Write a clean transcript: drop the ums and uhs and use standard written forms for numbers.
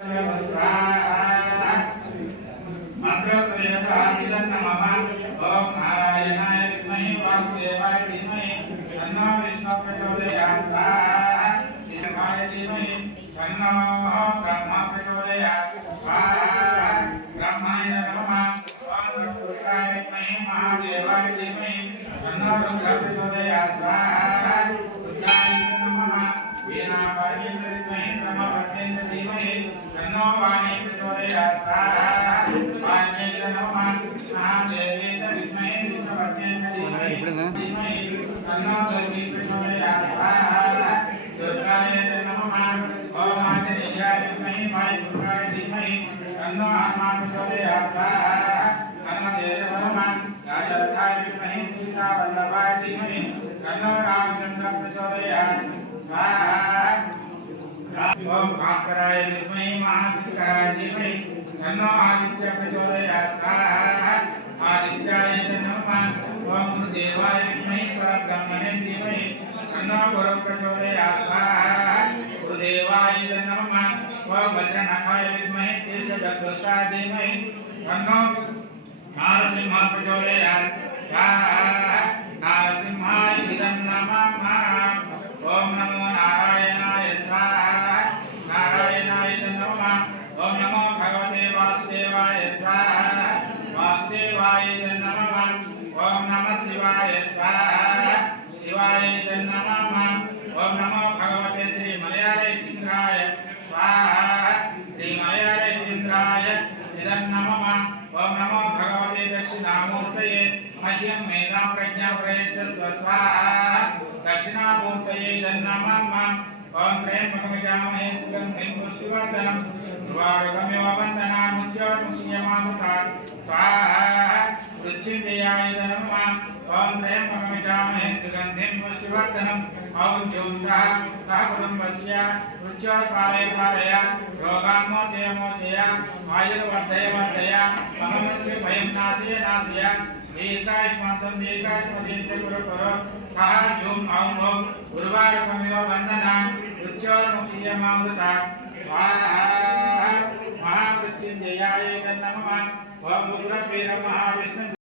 ओम नारायणाय विद्महे वासुदेवाय धीमहि तन्नो विष्णुः प्रचोदयात् स्वाहा शिवाय धीमहि तन्नो ब्रह्मा प्रचोदयात् स्वाहा ब्रह्माय नमः ओम रुद्राय विद्महे महादेवाय धीमहि तन्नो रुद्रः प्रचोदयात् स्वाहा रुद्राय नमः वीणापाणि विद्महे ब्रह्मवत्यै धीमहि तन्नो वाणी प्रचोदयात् स्वाहा वाण्यै नमः महादेवी ओम भास्कराय विद्महे महादित्याय धीमहि तन्नो आदित्य प्रचोदयात् स्वाहा आदित्याय नमः ओम गुरुदेवाय विद्महे परब्रह्मणे धीमहि तन्नो गुरुः प्रचोदयात् स्वाहा गुरुदेवाय नमः ओम वज्रनखाय विद्महे तेजोदग्रस्ताय धीमहि तन्नो नारसिंहः प्रचोदयात् स्वाहा नारसिंहाय इदं नमः ओम नमो नारायणाय स्वाहा नारायणाय नमः ओम नमो भगवते वासुदेवाय स्वाहा वासुदेवाय नमः ओम नमः शिवाय स्वाहा शिवाय नमः ओम नमो भगवते श्री मलयालेन्द्राय स्वाहा श्री मलयालेन्द्राय इदं नमः ओम नमो भगवते दक्षिणामूर्तये मह्यं मेधां प्रज्ञां प्रयच्छस्व स्वाहा दक्षिणामूर्तये इदं नमः ओम त्र्यम्बकमजामहे सुगन्धिं पुष्टिवर्धनम् उर्वारुकमिव वन्दनामुच्चोर्मुष्यमामुता स्वाहा रुचिर्देयाय नमः ओम त्र्यम्बकमजामहे सुगन्धिं पुष्टिवर्धनम् औषधं सह कुटुम्बस्य रुच्योर्पालय रोगान्मोचय मोचय आयुर्वर्धय वर्धय मम भयं नाशय नाशय दीर्घायुष्मन्तं दीर्घायुष्मतीं च कुरु कुरु सह जुं औं भौं उर्वारुकमिव वन्दनान् रुच्योर्मुष्यमामुता स्वाहा महामृत्युंजयाय नमः ओम उग्रवीर महाविष्णु